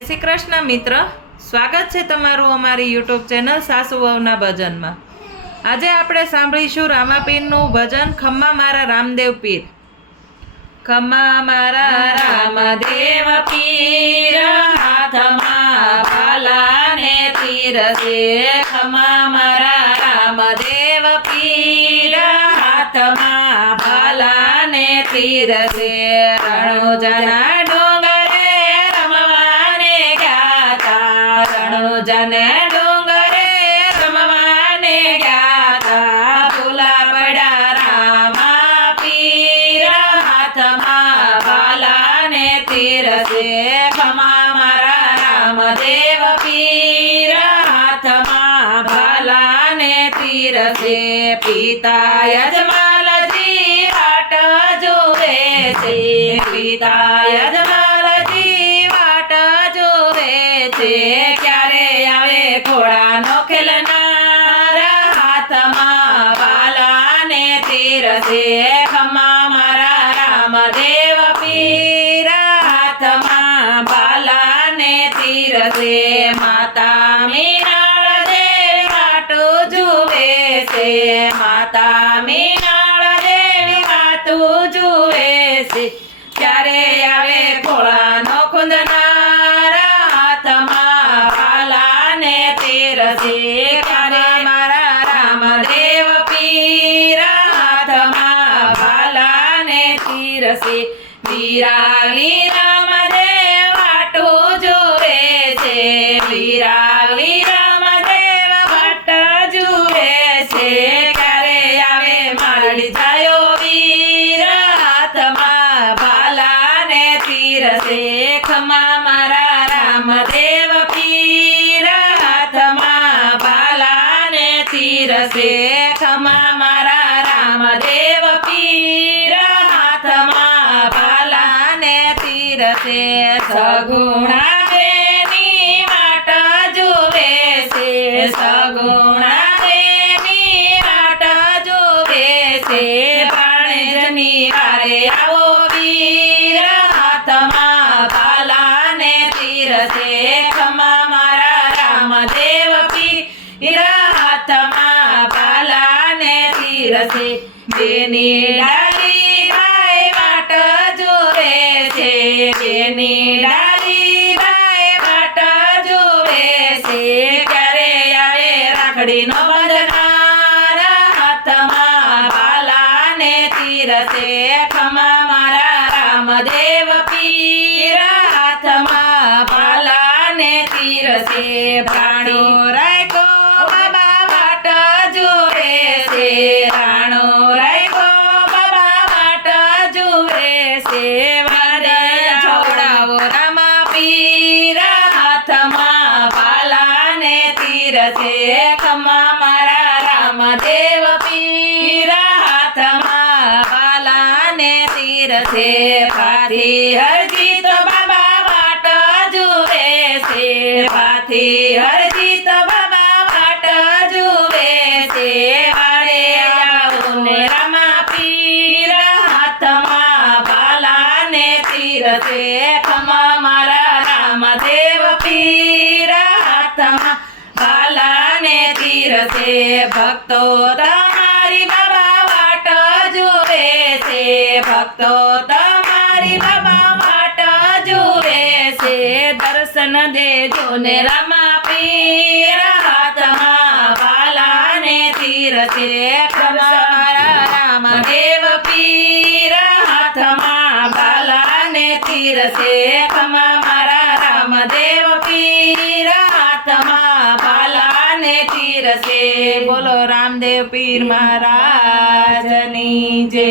શ્રી કૃષ્ણ મિત્ર, સ્વાગત છે તમારું અમારી યુટ્યુબ ચેનલ સાસુ વહુના ભજનમાં। આજે આપણે સાંભળીશું રામાપીરનું ભજન ખમ્મા મારા રામદેવ પીર। ખમ્મા મારા રામદેવ પીર, હાથમાં ભાલાને તીર છે। ખમ્મા મારા રામદેવ પીર, હાથમાં ભાલાને તીર છે। રણુજાના જને ડુંગરે રમવાને ગયા, ભૂલા પડ્યા રામા પીર, હાથમાં ભાલાને તીર છે। ખમ્મા મારા રામદેવ પીર, હાથમાં ભાલાને તીર છે। પિતા યજમાલજી વાટ જુએ છે, પિતા યજમાલજી વાટ જુએ છે। ઘોડાનો ખેલનાર, હાથમાં ભાલાને તીર છે। ખમ્મા મારા રામદેવ પીર, હાથમાં ભાલાને તીર છે। માતા મીનાળ દેવી વાટું જુએ છે, માતા મીનાળ દેવી વાટું જુએ છે। ત્યારે આવે ઘોડાનો ખૂંદનાર, હાથમાં ભાલાને તીર છે। ક્યારે મારા રામદેવ પીર, હાથમાં ભાલાને તીર છે। વીરા રામદેવ વાટું જુએ છે, વીરા રામદેવ વાટ જુએ છે। ક્યારે આવે મારી જાયો વીર, હાથમાં ભાલાને તીર છે। ખમ્મા મારા રામદેવ પીર, હાથમાં ભાલાને તીર છે। ખમ્મા મારા રામદેવ પીર, હાથમાં ભાલાને તીર છે। સગુણા બેની વાટ જુએ છે, સગુણા બેની વાટ જુએ છે। ભાણેજની વારે આવો વીર, હાથમાં ભાલાને તીર છે। ખમ્મા મારા રામદેવ પીર, હાથમાં ભાલાને તીર છે। બેની ડાલી ભાઈ વાટ જુએ છે, બેની ડાલી ભાઈ વાટ જુએ છે। ક્યારે આવે રાખડીનો બંધનાર, હાથમાં ભાલાને તીર છે। ખમ્મા મારા રામદેવ પીર, હાથમાં ભાલાને તીર છે। રાણો રાયકો બાબા વાટ જુએ છે, રાણો રાયકો બાબા વાટ જુએ છે। વારે છોડાવો રામા પીર, હાથમાં ભાલાને તીર છે। ખમ્મા મારા રામદેવ પીર, હાથમાં ભાલાને તીર છે। પાથી હરજીત બાબા વાટ જુએ છે, પાથી હરજીત બાબા વાટ જુએ છે। વારે આવું ને રામા પીર, હાથમાં ભાલાને તીર છે। ખમ્મા મારા રામદેવ પીર, હાથમાં ભાલાને તીર છે। ભક્તો તમારી બાબા વાટ જુએ છે, ભક્તો તમારી બાબા વાટ જુએ છે। દર્શન દેજો ને રામા પીર, હાથમાં ભાલાને તીર છે। ખમ્મા મારા રામદેવ પીર, હાથમાં ભાલાને તીર છે। ખમ્મા મારા રામદેવ પીર, હાથમાં ભાલાને તીર છે। બોલો રામદેવ પીર મહારાજની જય।